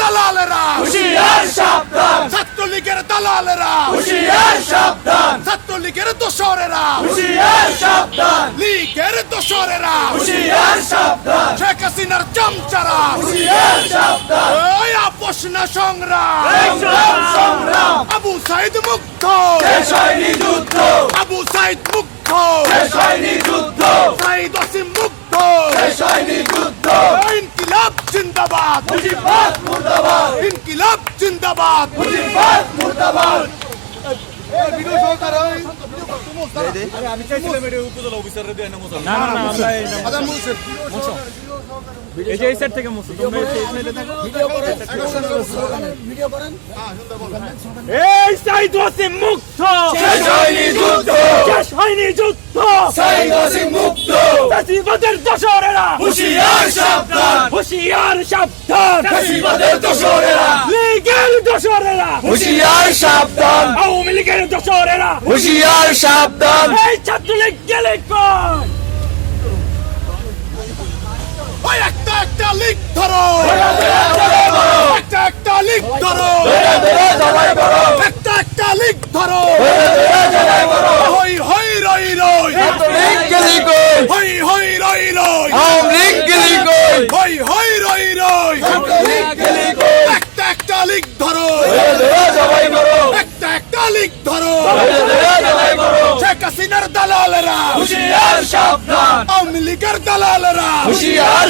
দালালেরা। হুশিয়ার সাবধান। ছাত্রলীগের দালালেরা। হুশিয়ার সাবধান। ছাত্রলীগের দোসরেরা। হুশিয়ার সাবধান। লীগের দোসরেরা। হুশিয়ার সাবধান। শেখ হাসিনার চামচারা। হুশিয়ার সাবধান। ওই আপোষ না সংগ্রাম। সংগ্রাম। আবু সাইদ মুক্ত। শেষ হয়নি যুদ্ধ। আবু সাইদ মুক্ত শেষ হয়নি যুদ্ধ সাইদ ওসিম মুক্ত শেষ হয়নি যুদ্ধ ইনকিলাব জিন্দাবাদ মুজিবাদ মুর্দাবাদ ইনকিলাব জিন্দাবাদ মুজিবাদ মুর্দাবাদ না না না আমরা এই এই যে এই সাইড থেকে মুসো তোমরা এই সাইডে থাকো এই সাইদ ওয়াসিম মুক্ত শেষ হয়নি যুদ্ধ শেষ হয়নি যুদ্ধ সাইদ ওয়াসিম মুক্ত ফ্যাসিবাদের দোসরেরা হুশিয়ার সাবধান। হুশিয়ার সাবধান। ফ্যাসিবাদের দোসরেরা লীগের দোসরেরা হুশিয়ার সাবধান। আওয়ামী লীগের দোসরেরা হুশিয়ার সাবধান। এই ছাত্রলীগ গেলে কই? ওই একটা একটা লিগ ধরো। একটা একটা লিগ ধরো। একটা একটা লিগ ধরো। হই হই রই রই। রই রই হই হই রই রই। একটা একটা লিগ ধরো। একটা একটা লিগ ধরো। শেখ হাসিনার দালালেরা। হুশিয়ার সাবধান। আওয়ামী লীগের দালালেরা। হুশিয়ার